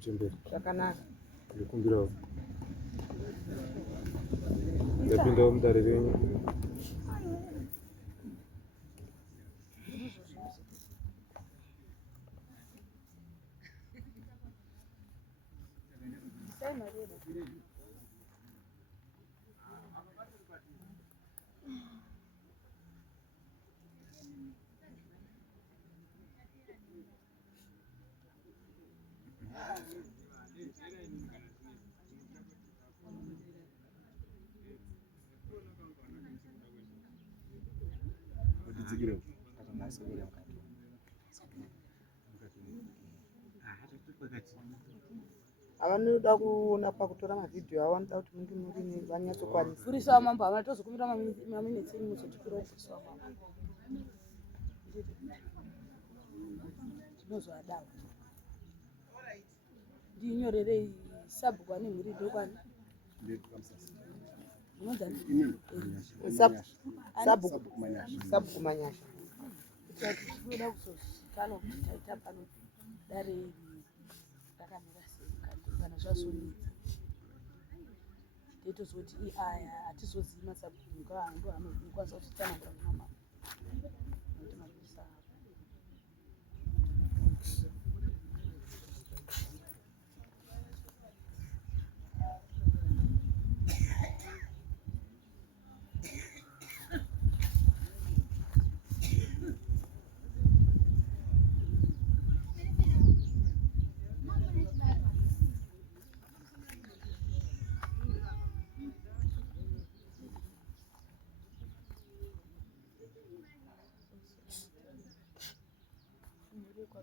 kuchembera zvakanaka ndikumbirawo ndapindawo mudare renyu havanoda kuona pakutora mavhidhiyo avo vanoda kuti munge muri vanyatsokwanisa vhurisa wamambo havana tozokumira maminitsi enyu muzotikira vhurisa wamambo ndinozvadawo ndinyorerei sabhukwane mhuri ndokwani sabhukumanyasha tinoda kuzozikana kuti taita pano dare rakamira sei kana zvazonetsa teitozoti aya hatizozivi masabhuku ando anokwanisa kutitsanangura mumama nokuti mabvisa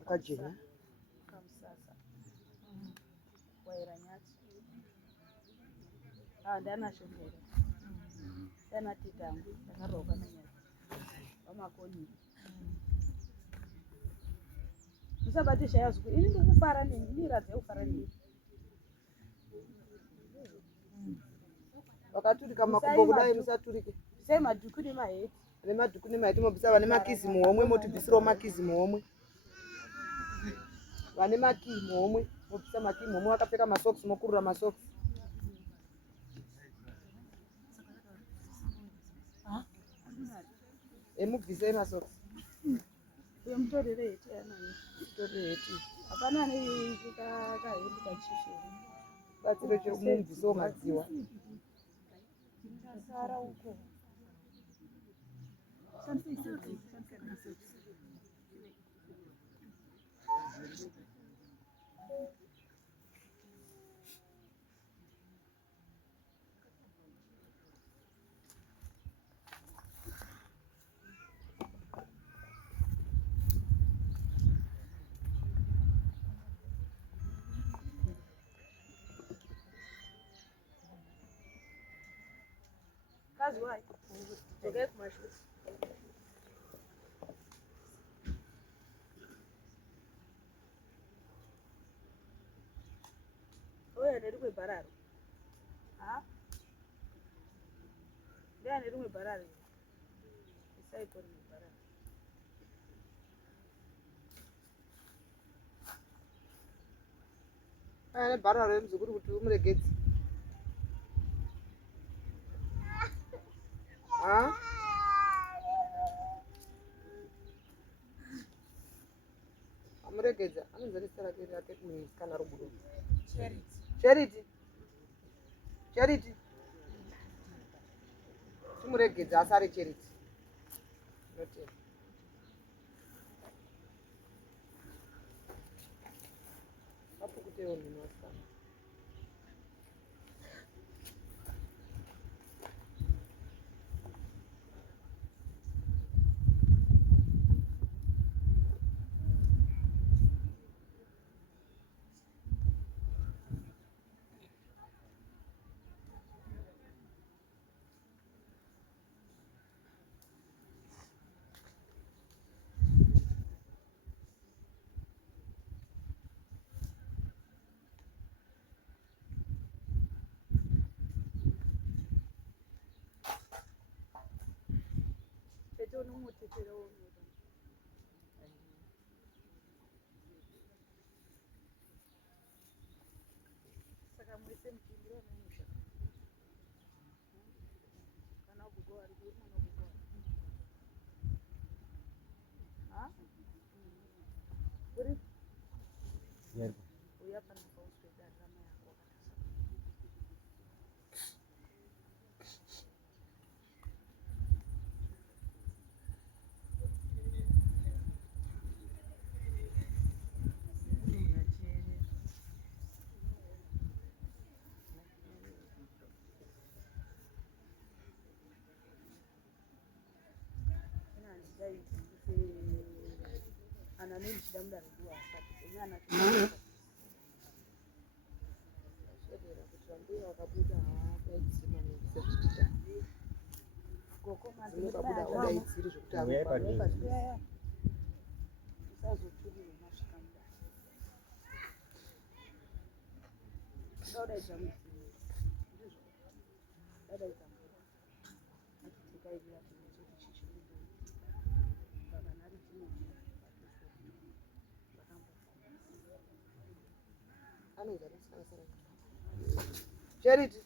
kajena kamusasa waira nyatsi ndanashongera ndanatitangu ndakarauka nanyatsi vamakoni musabati shayazukuru ini ndikufara neni miradzi yakufara neni vakaturika makumbo kudai musaturike sei madhuku nemaheti nemadhuku nemaheti mobvisa vane makizi muhomwe motibvisirawo makizi muhomwe vane makii muhomwe mobvisa makii muhomwe vakapfeka masokisi mokurura masokisi emubvisei masokisi uyo mutorere heti yanayo torere heti hapana nekaheti kachisheri batsiro chero mumubvisewo madziwa sara uko That's why. Forget my shoes. Oya nerimwe bhararo. Ha? Ndia nerimwe bhararo. Isaipo rimwe bhararo. ane bhararo remuzukuru kuti umuregedzi amuregedza anonzi risa rake rake musikana robudo charity timuregedza asari charity notera apukutewo nhuno asikana ananini shida muda anajua enyewe anachukua kutuambia wakabuda hawaisema ni certificate koko mali wakabuda wadaisiri zokutanga sazo tuli unashika muda dada itamu dada itamu akitika hivi hapo chichi baba nali timu Charity.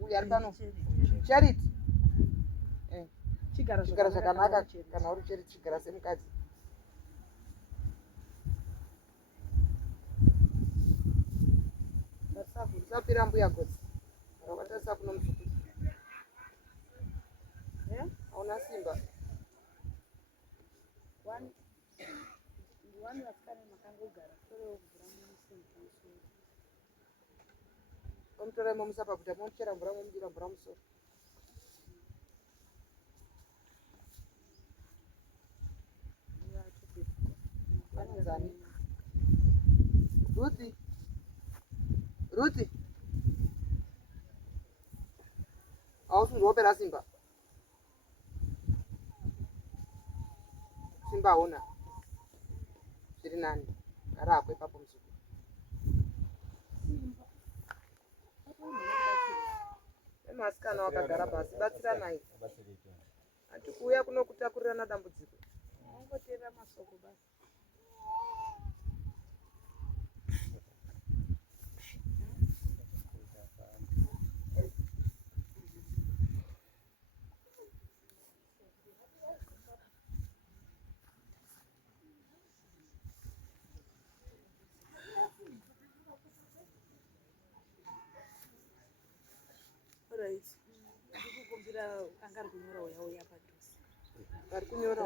Uyu ari pano. Charity. chigara zvakanaka kana uri Charity chigara semukadzi. Usapira mbuya godzi. Wakatarisa kuno mudzukuru. Hauna simba. Wani wasikane makangogara tore okuvura mumusoro omutora momusapa kuti momuchera mvura momudira mvura musoro anzani Ruthi hausunzwa wopera simba hauna zviri nani gara hako ipapo muzukuru emasikana wakagara pasi batsiranai hati kuuya kuno kutakurirana dambudziko ongoteera masoko basi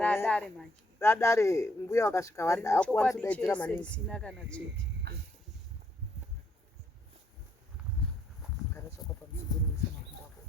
radare manje radare mbuya wakasvika wakwanisa kudaidzira maningi sina kana chete kana soko pamusoro usema kumbako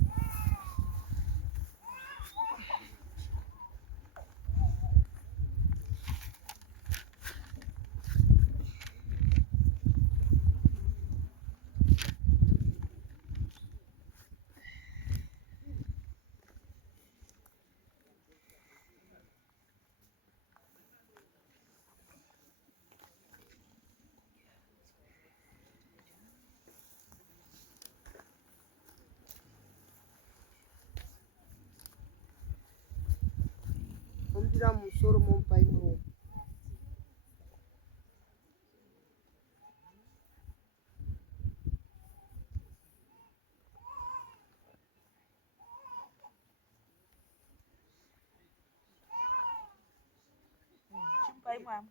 omudira mumusoro momupai muromo chimupai mwamu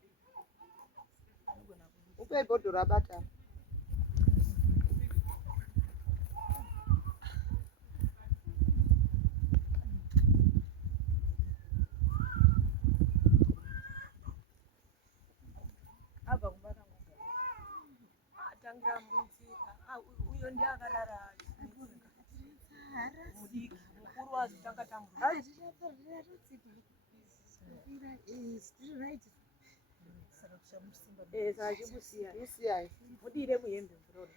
upei bhodho rabata abva kumbaka atangira munzira uyo ndiye akarara mudiki mukuru wazotanga tambura saka chimusiyai mudire muhembe murona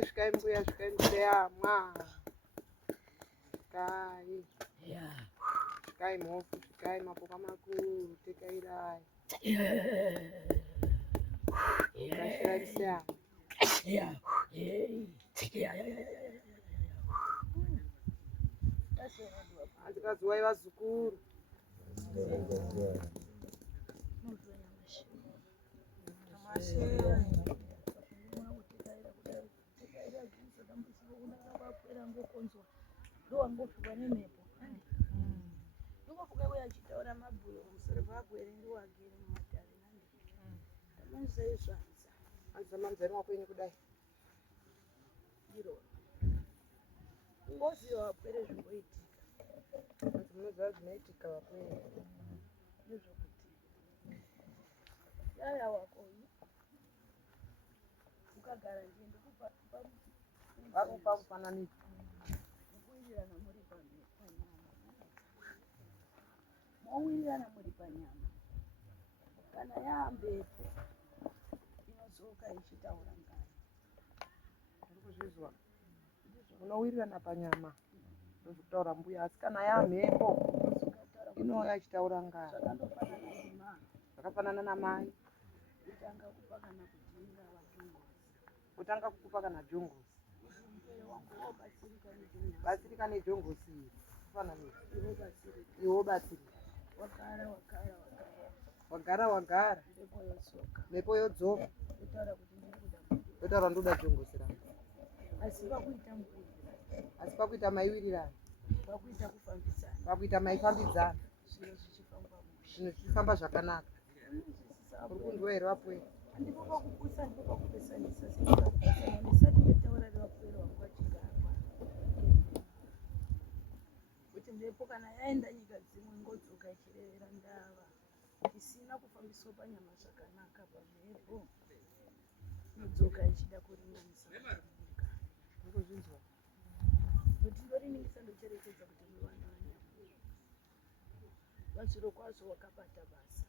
Svikai mbuya, svikai mbuya, svikai mhofu, svikai mapoka makuru, tekairai. Kashirai msea. Andikazuwai vazukuru. Ndowangofuka nemhepo ndongofuka uye achitaura mabhuyo musoro vagwere ndiwagere mumatare nandi tamanzai Anzi manzani wakwenyu kudai. ndiro ngoziva vapwere zvimboitika. Anzi munoziva zvinoitika vapwere. Ndezvokuti yaya wakoyu ukagara ndiende Vakupa mufananidzo. mukuwirirana muri panyama mowirirana muri panyama kana yaambepo inozoka ichitaura ngano. Ndikuzvizwa. Munowirirana panyama ndozvokutaura mbuya, asi kana yaamhepo inouya ichitaura ngano. Zvakandofanana nema Zvakafanana namai. kutanga kupa kana kudzinga vatungozi Kutanga kukupa kana jongosi. mupere wangu wobatsirika nejongozi Batsirika nejongosi. Kufananidzo. iwo batsirika Iwo batsirika. wagara Wagara. mhepo yodzoka Mhepo yodzoka. yotaura kuti ndiri kuda mbuya Yotaura ndoda jongosi rangu. asi pakuita mbuya Asi pakuita maiwirirana. pakuita kufambisana Pakuita maifambidzana. zviro zvichifamba mushe Zvinhu zvichifamba zvakanaka. unozwisisa Uri kundwa here vapwere? ndipo pakupusa ndipo pakupesanisa sezvakapesana ndisati ndataura nevapwere vangu vachigarwa kuti mhepo kana yaenda nyika dzimwe ngodzoka ichirevera ndava isina kufambiswa panyama zvakanaka pamhepo nodzoka ichida kuringanisa kunyika. Ndikuzvinzwa. Kuti ndoriningisa ndocherekedza kuti muri vana vanyama vazviro kwazvo wakabata basa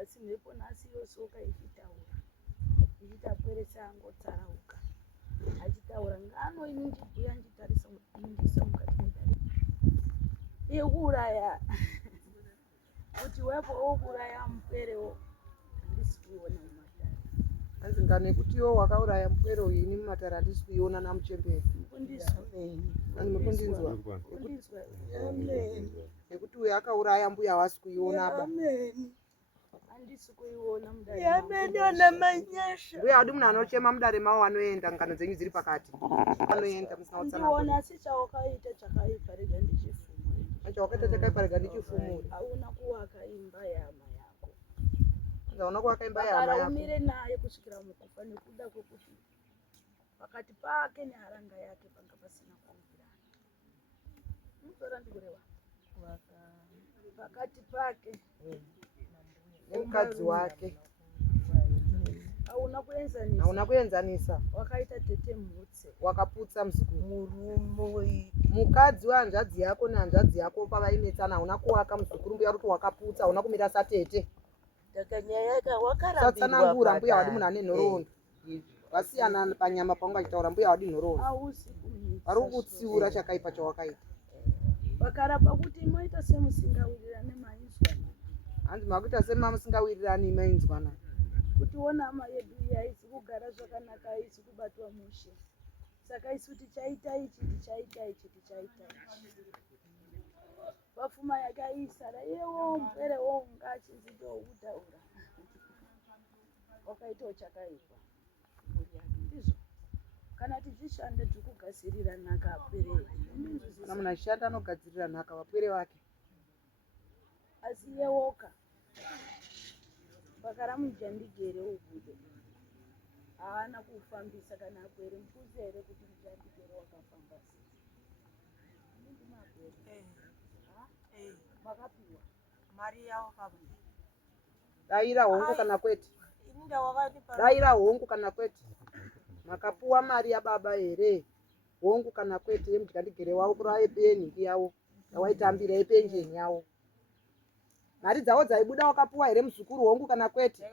asi mhepo nhasi yosoka ichitaura ichitapweresa angotsarauka achitaura ngano ini ndichibhuya ndichitarisa ndiisa mukati medare ikuuraya kuti wepo wokuuraya mupwerewo handisi kuiona mumatare. Anzi ngano yekutiwo wakauraya mupwere uyu ini mumatare handisi kuiona namuchemberi. Mukundizwa Anzi mukundinzwa. mukundizwa Yekuti uyu akauraya mbuya havasi kuiona ba. handisi kuiona mudare Mbuya wadi munhu anochema mudare mavo anoenda ngano dzenyu dziri pakati. Anoenda musina utsanana. ndiona asi chawakaita chakaipa rega ndichifumure Chawakaita chakaipa rega ndichifumure. hauna kuwaka imba yama yako Anzi hauna kuvaka imba yahama kana yako. umire naye kusvikira mukufa nekuda kwekuti pakati pake neharanga yake panga pasina kuwirirana. Muzora ndikureva pakati pake Nemukadzi wake. hauna kuenzanisa Hauna kuenzanisa. wakaita tete mhutse Wakaputsa muzukuru. Mukadzi wehanzvadzi yako nehanzvadzi yako pavainetsana hauna kuwaka muzukuru. Mbuya kuti wakaputsa hauna kumira satete. Satsanangura mbuya wadi munhu ane nhoroondo. Vasiyana panyama paunga achitaura mbuya wadi nhoroondo. hausi kumitsa Vari kukutsiura chakaipa chawakaita. vakarapa kuti moita semusingawirirane mainzwana Hanzi makuita semamusingawirirani mainzwana. kuti ona hama yedu iyi haisi kugara zvakanaka haisi kubatwa mushe saka isu tichaita ichi tichaita ichi tichaita ichi vapfuma yake aiisara iyewo mupwerewo nga achinzitowo kutaura wakaitawo chakaipa mhuri yake ndizvo kana tichishanda tikugadzirira nhaka apwerere Kana munhu achishanda anogadzirira nhaka vapwere vake. asi yewoka vakaramuja ndigere ubude haana kufambisa kana apwere mupfuzi here kuti ndichandigere wakafamba makapiwa mari yavo Daira hongu kana kwete. Daira hongu kana kwete. Makapuwa mari yababa here. Hongu kana kwete yemudyandigere wavo kurava yepenhingi yavo. Yawaitambira yepenjeni yavo. Mari dzavo dzaibuda wakapuwa here muzukuru hongu kana kwete?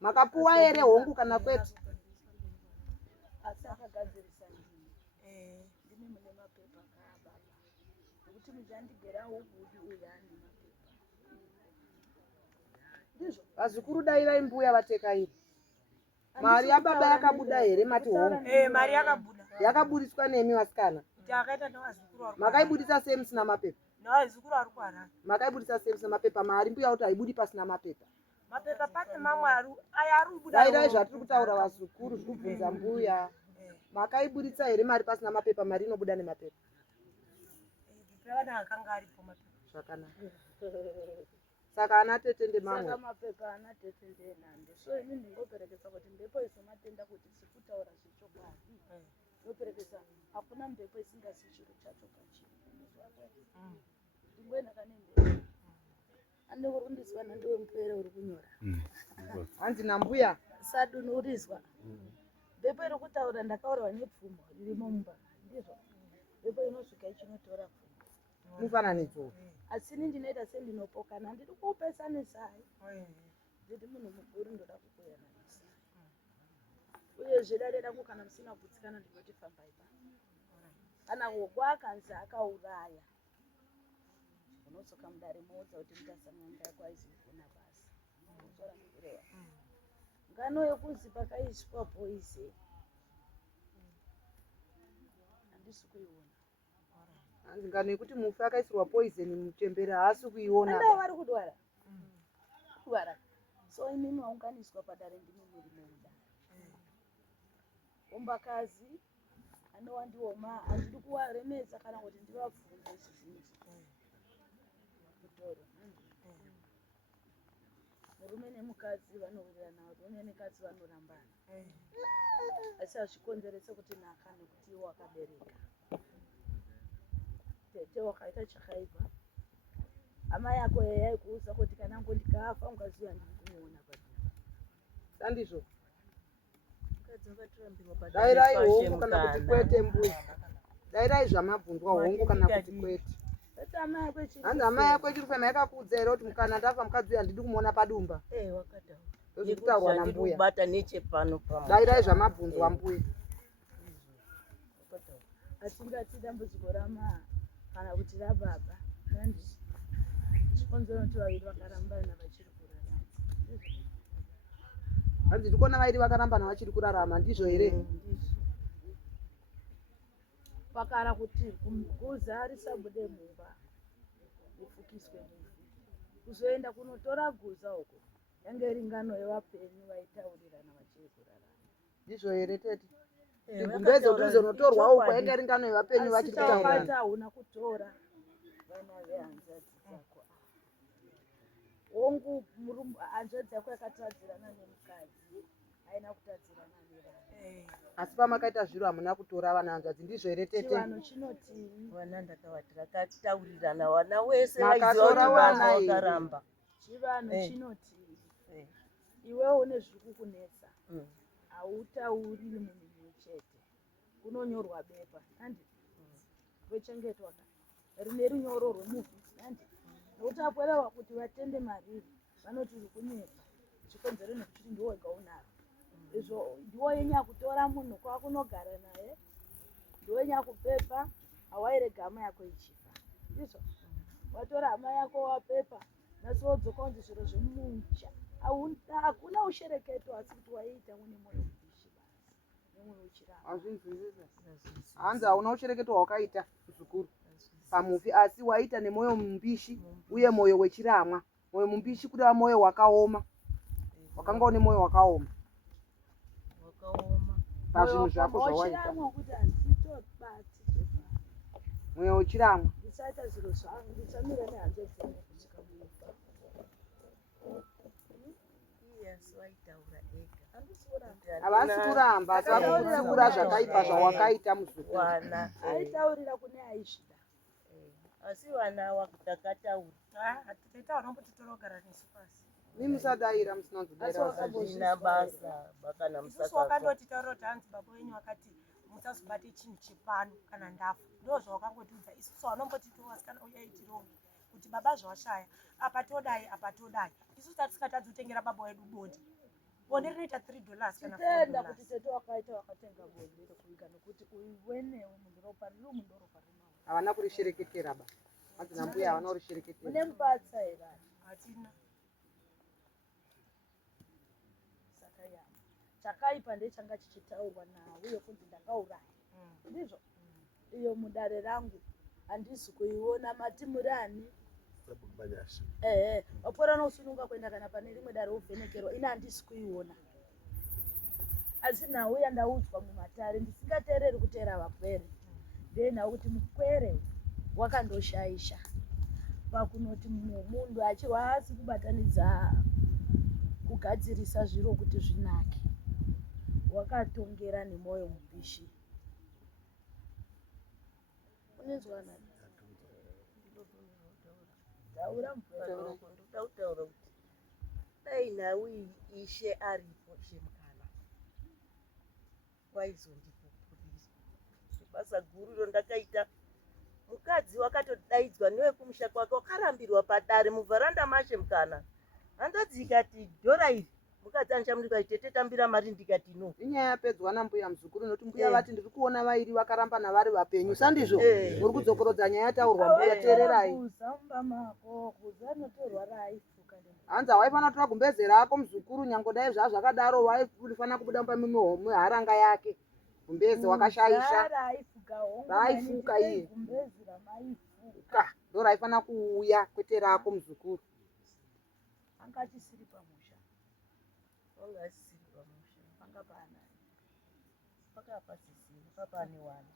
Makapuwa here hongu kana kwete? Asi akagadzirisa ndini. Ndine mune mapepa akababa. Nokuti muchandigera ubudi uyu ane mapepa. Ndizvo. Vazukuru dai vaimbuya vateka iri. Mari yababa yakabuda here mati hongu? Mari yakabuda. Yakabudiswa nemi vasikana? Takaita nevazukuru vari. Makaibudisa sei musina mapepa? Nevazukuru vari kuharara. Makaibudisa sei musina mapepa? Mari mbuya kuti haibudi pasina mapepa. Mapepa pane mamwe aya ari kubuda. Dai zvatiri kutaura vazukuru zvekubvunza mbuya. Makaibudisa here mari pasina mapepa? Mari inobuda nemapepa. Pevana akanga aripo mapepa. Zvakanaka. Saka ana tete ndemamwe. Saka mapepa ana tete ndenhande. So ini ndingoperekesa kuti mbepo isomatenda kuti sikutaura zvechokwadi. Ndoperekesa hakuna mbepo isingasi chiro chacho kachiri. Ndingwena kanende. Ande urundiswa nandiwe mpere uri kunyora. Hanzi nambuya. Sadunurizwa. Mbepo iri kutaura ndakaurawa nepfumbo ririmo mumba. Ndizvo. Mbepo inosvika ichinotora pfumbo. Mufananidzo. Asi ini ndinoita sendinopokana ndiri kuupesanisai. Nditi munhu mukuru ndoda kukuyananisa. Uye zvedare rangu kana musina kutsikana ndinoti fambai pa. Kana hokwa akanzi akauraya. Unotsoka mudare moudza kuti mutasamanga kwaizi kuna basa. Unotsora ndireva. Ngano yekuzi pakaiswa poison. Handisi kuiona. Hanzi ngano yekuti mufi akaisirwa poison muchembere haasi kuiona. Anda vari kudwara. Kudwara. So imimi waunganiswa padare ndimi muri mudare. Ombakazi anowandioma handidi kuvaremedza kana kuti ndivabvunze zvizhinji. Kutoro. Murume nemukadzi vanowirirana, murume nekadzi vanorambana. Asi hazvikonzerese kuti nhaka nekuti iwo akabereka. Tete wakaita chakaipa. Hama yako yaikuudza kuti kana ngo ndikafa ungaziva ndiri kumuona padhuze. Sandizvo. Dzakatorambirwa Dairai hongu kana kuti kwete mbuya. Dairai zvamabvunzwa hongu kana kuti kwete. Hanzi hama yako ichiri kufema yakakuudza here kuti mukana ndafa mukadzi uyu handidi kumuona padumba. wakataura. Ndozvekutaurwa nambuya. Bata nechepano pamwe. Dairai zvamabvunzwa mbuya. Atingati dambudziko rama kana kuti rababa. Nandisi. Chikonzero kuti vaviri vakarambana vachiri kurarama. Hanzi ndikuona vairi vakarambana vachiri kurarama ndizvo here? Pakara kuti kuzarisa bude mumba ifukiswe mufi. Kuzoenda kunotora guza uko. Yange iri ngano yevapenyu vaitaurirana vachiri kurarama. Ndizvo here tete? Ndigumbeze kuti uzonotorwa uko yange iri ngano yevapenyu vachiri kutaurirana. Asi hauna kutora vana vehanzvadzi dzako. Hongu hanzvadzi dzako yakatadzirana nemukadzi. Haina kutadzirana nevana. Asi pamakaita zviro hamuna kutora vana hanzvadzi ndizvo here tete? Chivanhu chinoti Vana ndakavati rakataurirana vana wese Makatora vana vakaramba. Chivanhu chinoti iwe une zviri kukunetsa. Hautauri munhu mumwe chete. Kunonyorwa bepa. Nandi wechengetwa rine runyoro rwemufi. Nandi nokuti apwelewa kuti vatende mariri vanoti uri kunyepa. Chikonzero nekuti ndiwo wega unaro. Izvo ndiwo yenyakutora munhu kwakunogara naye. Ndiwo yenyakupepa hawairega hama yako ichifa. Ndizvo watora hama yako wapepa nasi wodzoka kunzi zviro zvemumusha. Hakuna ushereketo asi kuti waiita une mwoyo mubishi basi. Nemwoyo uchiramba. Hazvinzwisisa. Hanzi hauna ushereketo hwakaita muzukuru pamufi asi waita nemwoyo mumbishi uye mwoyo wechiramwa. Mwoyo mumbishi kureva mwoyo wakaoma. Wakanga une mwoyo wakaoma. Pazvinhu zvako zvawaita. Mwoyo wechiramwa. Ndisaita zviro zvangu ndisamira nehanzvadzi dzangu kusvika mufa. Havasi kuramba asi vari kutsiura zvakaipa zvawakaita muzukuru. Aitaurira kune aizvida. Asi vana takataura. Takaitaura nombotitora kugara nesu pasi. Mimi musadaira musina nzodaira. Hazvina basa kana Isusu wakandotitaura kuti hanzi baba wenyu wakati musazobate chinhu chepano kana ndafa. Ndo zvawakangotiudza. Isusu wanombotitoa kana uyai tironge. kuti baba zvawashaya apa todai apa todai. Isusu tatisingatadzi kutengera baba wedu bonde. Bonde rinoita $3 kana titenda $4. kuti tete wakaita wakatenga bonde rekuika nokuti uiwenewo munhu ropa riri munhu ropa rinao havana kurishereketera ba madzina mbuya havana kurishereketera. mune mubatsa here Hatina. saka yama chakaipa ndechanga chichitaurwa nauye kunzi ndakauraya ndizvo iyo mudare rangu handisi kuiona mati murani wapora nosununga kuenda kana pane rimwe dare uvhenekerwa ina handisi kuiona asi nauya ndaudzwa mumatare ndisingateereri kuteera vapwere ndenhau kuti mukwere wakandoshaisha pakunoti munhu achirwa haasi kubatanidza kugadzirisa zviro kuti zvinake wakatongera nemwoyo mubishi unenzwana taura Ndakutaura kuti dai nhau ishe aripo Shemukana waizondipupurira. Basa guru rondakaita mukadzi wakatodaidzwa newekumusha kwake wakarambirwa padare muvharanda maShemukana. Handadzi ikati dhora iri mukadzi anichamurika tete tambira mari ndikati no. Inyaya yapedzwa nambuya muzukuru noti mbuya vati ndiri kuona vairi vakarambana vari vapenyu sandizvo muri kudzokorodza nyaya yataurwa mbuya teererai. Hanzi hawaifanira kutora gumbeze rako muzukuru nyangodai zvazvakadaro waifanira kubuda muharanga yake gumbeze wakashaisha raifuka iye ndo raifanira kuuya kwete rako muzukuru. anga achisiri pamusha Wanga asisiri pamusha. panga paanani Pakapasisira papane wana.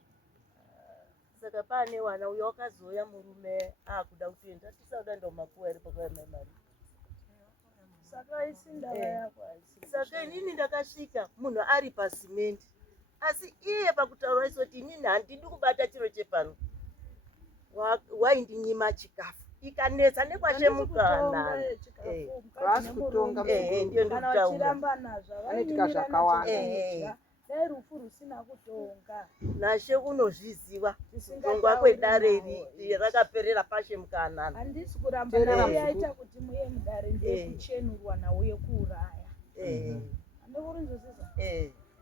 Saka pane wana uyo wakazoya murume akuda kutoenda tisauda ndomakuwa iri pakayama mari. saka isi ndava yako haisiri Saka inini ndakasvika munhu ari pasimende asi iye pakutaura isoti inini handidi kubata chiro chepano waindinyima chikafu ikanetsa nekwashemukana Vasi kutonga ndio kana ndikutaura vachiramba nazvo Vanoitika zvakawanda. dai rufu rusina kutonga nashe unozviziva Zvisingatauri kutongwa kwedare nawo, iri rakaperera paShemukana. handisi kuramba Teerera naye muzukuru. yaita kuti muye mudare ndeyekuchenurwa nhau yekuuraya handikurinzwisisa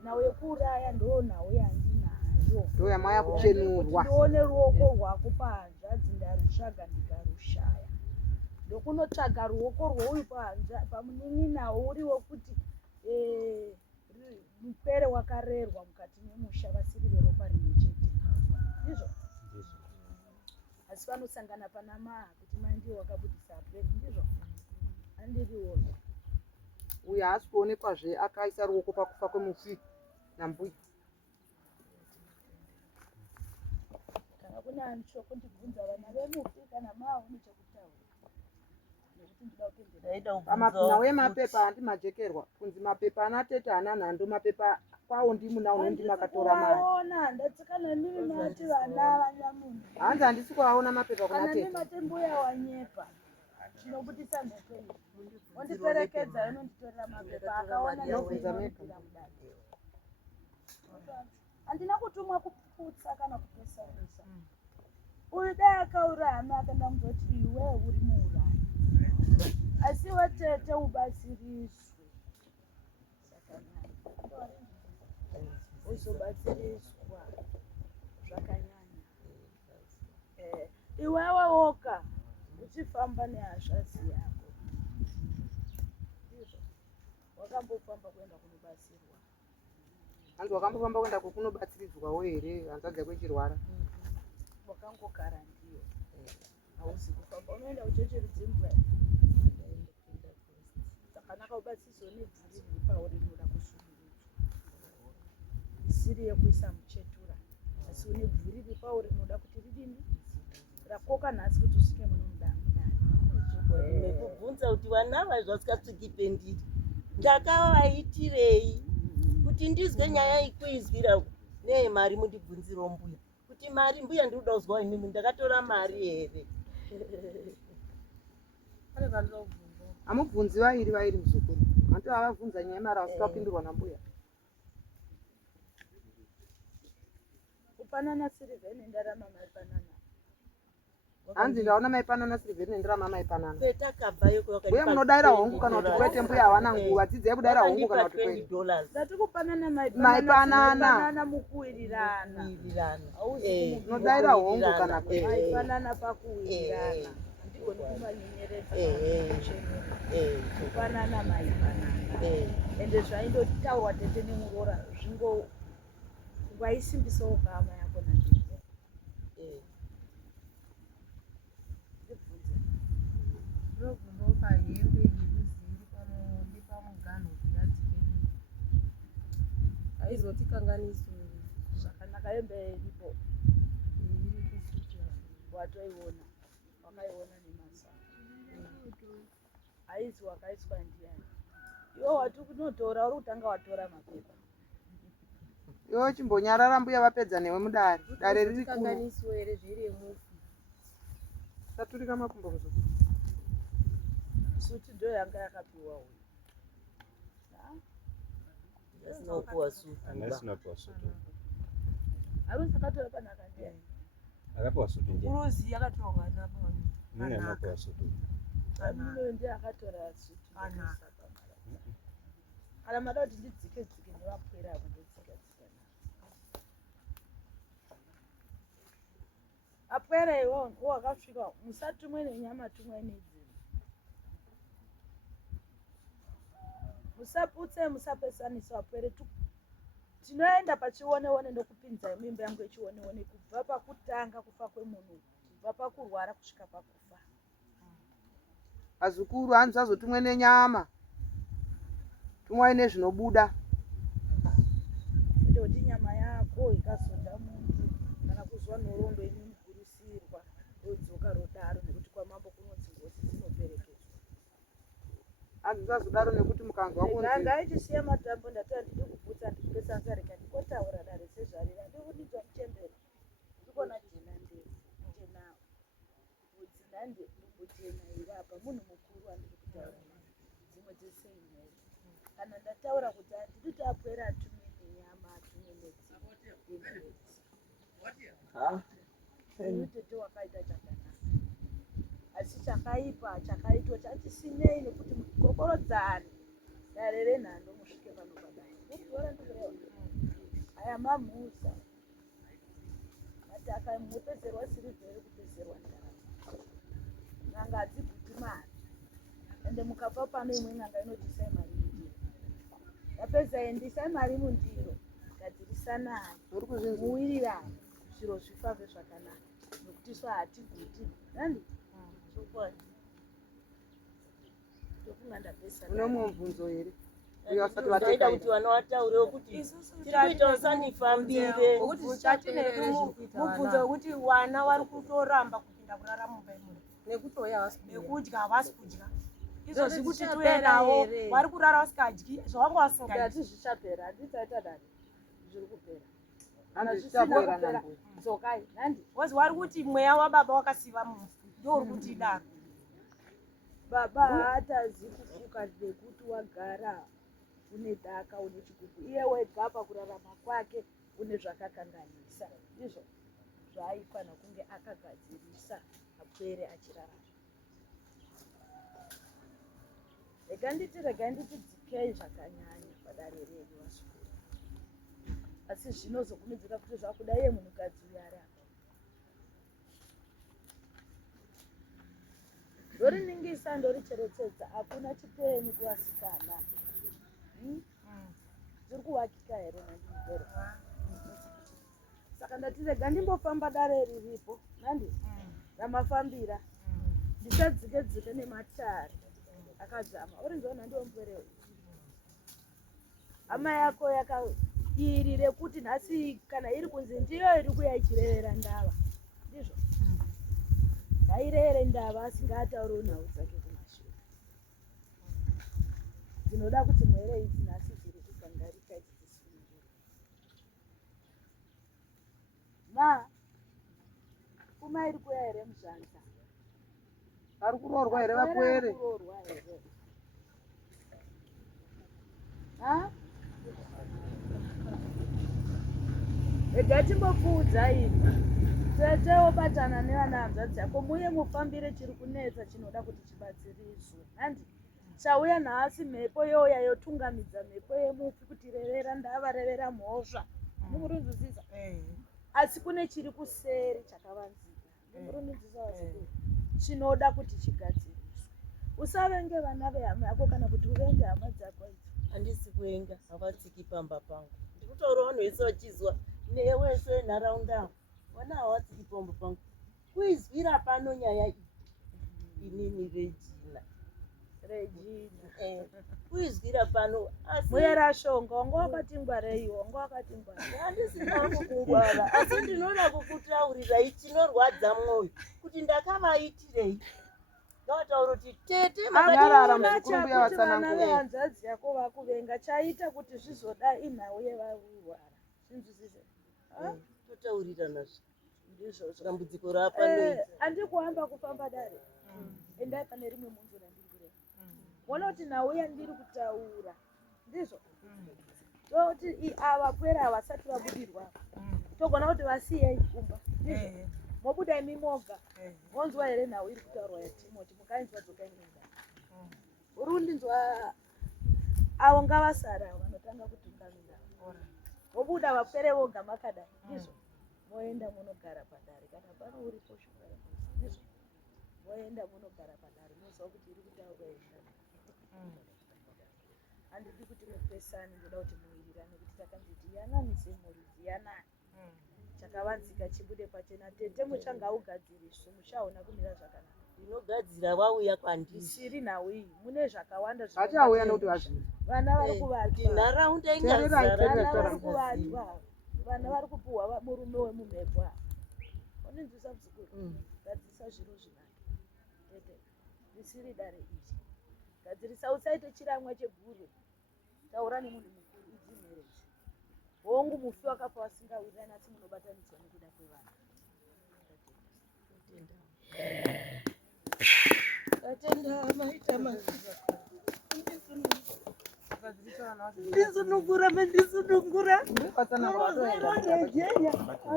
nhau yekuuraya ndo nhau yandinayo ndo yamaya kuchenurwa. ndione ruoko rwako pahanzvadzi ndarutsvaga ndikarushaya ndokunotsvaga ruoko rwouyu pamunin'ina uri wekuti mukwere wakarerwa mukati memusha vasiri veropa rimwe chete ndizvo asi vanosangana pana maa kuti mai ndiwo wakabudisa aperi ndizvo handiriwoyo Uyu haasi kuonekwazve akaisa ruoko pakufa kwemufi nambuya. kana kune anishoko ndibvunza vana vemufi kana maa une chekutaura nekuti ndida kupembera Nhau yemapepa handi majekerwa kunzi mapepa anatete hana nhando mapepa kwawo ndimuna unondima akatora mari. ona ndatsikana ndiri mati vana vanyamunhu Hanzi handisi kuaona mapepa kuna kana tete. ndimati mbuya wanyepa ndinobudisa mhepei wondiperekedza inonditorera mapepa akaona Nobvunza nekuira mudare handina kutumwa kuputsa kana kupesanisa uyu dai akauraya mai akaenda muzoti iwe uri muurayi asi watete ubatsiriswe uzobatsiriswa zvakanyanya iwewe woka uchifamba nehashazi yako ndizvo wakambofamba kuenda kunobatsirwa Hanzi wakambofamba kuenda kunobatsiridzwawo here hanzvadzi yako ichirwara. wakangogara ndiyo hauzi kufamba unoenda uchechi rudzimbwa zvakanaka ubatsiridzwa nebvuri riri pauri rinoda kusungurudzwa isiri yekuisa muchetura asi une bvuri riri pauri rinoda kuti ridini rakoka nhasi kuti usvike muno mudani nekubvunza kuti vana vaizvasikatsviki pendiri ndakavaitirei kuti ndizwe nyaya ikuizwira neyemari mundibvunziro mbuya kuti mari mbuya ndiri kuda kuzwa inini ndakatora mari here. Hamubvunzi vairi muzukuru. Hanti havabvunza nyaya yemari vasikapindurwa nambuya. kupanana sirivhe nendarama mari panana hanzi ndaona maipanana Silveri nendirama maipanana. Petakabvayo Uye munodaira hongu kana kuti kwete mbuya havana nguva dzidzai kudaira hongu kana kuti kwete. $20. Zatikupanana Maipanana. mukuwirirana. Munodaira hongu kana kwete. Maipanana pakuwirirana. Ndigoni kumanyenyeredza. Kupanana maipanana. Ende zvaindotaurwa tete nemurora zvingo ngaisimbisawo hama yako nandiyo. Ndogumbopa hembe yeruziri pamuganho kuyadzikedu aizotikanganisi Zvakanaka hembe iripo. iri kusiti Watoiona. Wakaiona nemasaka. Aizi wakaiswa ndiani. Iwo wati kunotora uri kutanga watora mapepa. Iwo chimbonyarara mbuya vapedza newe mudare. Dare riri kuno. kanganisiwo here zviri mufi Taturika makumbo kuzo. Suti ndo yanga yakapiwa uyu. Asinokuwa suti. Anasina kwa sutu. Harusi akatora panaka ndiani. Akapawa sutu ndiye. Kuruzi yakatorwa napo. Nini anapawa sutu? Amuno ndiye akatora suti. Anaka. Kana mada kuti ndidzike nevapwera avo ndodzika. Apwera iwo wakasvika musatumwe nenyama tumwe nedzi. Musaputse musapesanisa apwere tu. Tinoenda pachione ndokupinza mimba yangu yechione kubva pakutanga kufa kwemunhu, kubva pakurwara kusvika pakufa. Azukuru hanzi azotumwe nenyama. Tumwai nezvinobuda. Kuti nyama yako ikazonda muntu kana kuzwa nhoroondo inomugurisirwa rodzoka rodaro nekuti kwamambo kunonzi ngozi dzinoperekedzwa. Hanzi azodaro nekuti mukanzwa kunzi. Ngaitiisiya matambo ndati ndiri kubvunza ndikupesa reka ndikotaura dare sezvarira ndikunidzwa muchembere ndikona jena ndeu jenawo udzinande ndikujena iri apa munhu mukuru andiri kutaura dzimwe dzesei nheri kana ndataura kuti handidi tapwera tumwe nenyama tumwe nedzi tete wakaita chakanaka asi chakaipa chakaitwa chachisinei nekuti mukokorodzane dare renhando musvike pano padai ndikutora ndikureva aya mamhusa mataka mupezerwa Silveri kupezerwa ndarama n'anga hadzibvuti mari ende mukabva pano imwe n'anga inoti isai mari mundiro yapedza endisai mari mundiro gadzirisanayi muwirirane zviro zvifambe zvakanaka nokuti swa hatiguti nandi tofunga ndapesa Unomwe mubvunzo here? Ndaida kuti vana vataurewo kuti tiri kuita usanifambire. Ngokuti tatinedu mubvunzo wekuti wana vari kutoramba kupinda kurara mumba imomo. Nekudya havasi kudya. Izvozvi kuti tuve navo vari kurara vasingadyi zvavanga vasingadyi. ati zvichapera handitsaita dare zviri kupera Hanzi zvichapera nambuya. dzokai nandi Wozi vari kuti mweya wababa wakasiva mufi. Ndio uri kuti idaro. baba haatazi kufuka nekuti wagara une dhaka une chigubu iye wega pakurarama kwake une zvakakanganisa izvo zvaaifana kunge akagadzirisa apwere achirarama. Regai nditi dzikei zvakanyanya padare redu vasukuru asi zvinozokumidzira kuti zvakuda iye munhukadzi uyo ari apa ndoriningisa ndoricherechedza hakuna chipenyu kuvasikana zviri kuwakika here nandimugere saka ndati rega ndimbofamba dare riripo nandi ramafambira ndisadzike nematare akadzama uri nzona ndiwomberewo hama yako iri rekuti nhasi kana iri kunzi ndiyo iri kuya ichirerera ndava ndizvo ngairere ndava asingatauriwo nhau dzake kumashure dzinoda kuti mwere idzi nhasi dziri kugangarika idzi dzisunungire ma pfuma iri kuya here muzvanza Vari kuroorwa here vapwere? kuroorwa here ha rega timbopfuudza ini tete wobatana nevana hanzvadzi yako muye mufambire chiri kunetsa chinoda kuti chibatsiriswe. Handi chauya nhasi mhepo youya yotungamidza mhepo yemufi kuti revera ndava revera mhosva. Ndimurunzwisisa. Asi kune chiri kuseri chakavanzika. Ndimurunzwisisa wasikuru. Chinoda kuti chigadziriswe. Usavenge vana vehama yako kana kuti uvenge hama dzako idzi. Handisi kuenga, havatsiki pamba pangu. Ndikutoura vanhu vese vachizwa newese nharaunda. Vana havatsiki pamba pangu. Kuizwira pano nyaya iyi. Inini Regina. Kuizwira pano. Muyera shonga, wanga wakati ngwarei, wanga wakati ngwarei. Handisi kwangu kungwara. Asi ndinoda kukutaurirai chinorwadza mwoyo. Kuti ndakavaitirei. Ndataura kuti tete machakuti vana vehanzvadzi yako vakuvenga chaita kuti zvizoda inhau yevarwara. Zvinzwisise. Totaurirana ndizvo dambudziko rapa. Handikuhamba kufamba dare. Endai pane rimwe munzu randingure. Wona kuti nhau yandiri kutaura. Ndizvo. Toti ava kwera havasati vabudirwa. Togona kuti vasiyei kumba. Ndizvo. Mobuda imi moga. Monzwa here nhau iri kutaurwa yaTimoti mukainzwa dzoka imwe. Urundinzwa avo ngavasara vanotanga kutungamira. Mobuda vapere voga makadai. Ndizvo. Moenda munogara padare kana pano uripo shugara. Ndizvo. Moenda munogara padare mozwa kuti iri kutaurwa yeshana. Handidi kuti mupesani ndoda kuti muwirirane kuti takanziti yananise mhuri ziyanani. Chakavanzika chibude pachena tete muchanga ugadziriswe mushaona kumira zvakanaka. Inogadzira wauya kwandisi. Siri nhau iyi mune zvakawanda Vachauya nokuti vazvinhu. vana vari kuvatwa. Nharaunda Vana ingazara vari kuvatwa. Vana vari kupuhwa murume wemumhepo. Unonzwisa muzukuru. Gadzirisa zviro zvinaka. Tete risiri dare ichi. Gadzirisa usaite chiramwa cheguru. Taura nemunhu mukuru idzimherezi. Hongu mufi wakafa wasingawirirani asi munobatanidzwa nekuda kwevana. Tatenda maita ndisunungura mendisunungura.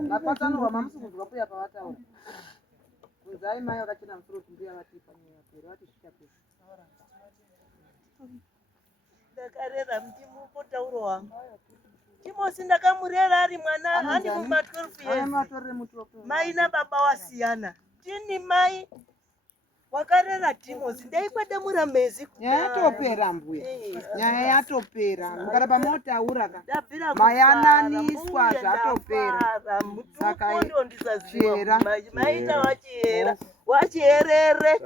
Mapatsanurwa mamusi kunzwa kuya pavataura. Kunzai mai wakachena musoro kumbuya vatipa nyaya vati svika pesa. Ndakarera mutimu tauro wangu. Timosi ndakamurera ari mwana handi kuma 12 years. Mai nababa wasiyana. Tini mai wakarera Timosi ndaikwada muramezi. Nyaya yatopera mbuya. Nyaya yatopera. Mukaramba motaura ka. Ndabvira mayananiswa zvatopera. Saka ndisaziva. Maita wachihera. Wachiherere.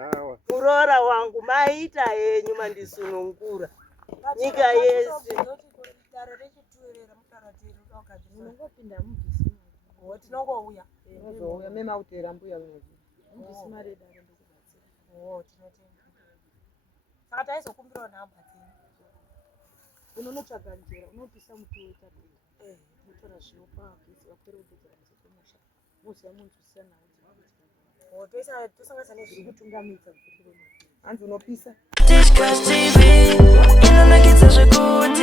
Murora wangu maita henyu mandisunungura. Nyika yese. Munongopinda mubvisi. Tinongouya. Tinozouya memautera mbuya wewe. Mubvisi mare dare ndokubatsira. Tinotenda. Saka taizokumbirawo nhamba dzino. Unonotsvaga njira, unopisa muti wetatu. Mutora zvinopa vagezi vapere kudzokera mumusha. Moziva munzwisisa nhau. Tosanganisa nezviri Kutungamidza mukuru wemazino. Hanzi unopisa. Discuss TV, inonakidza zvekuti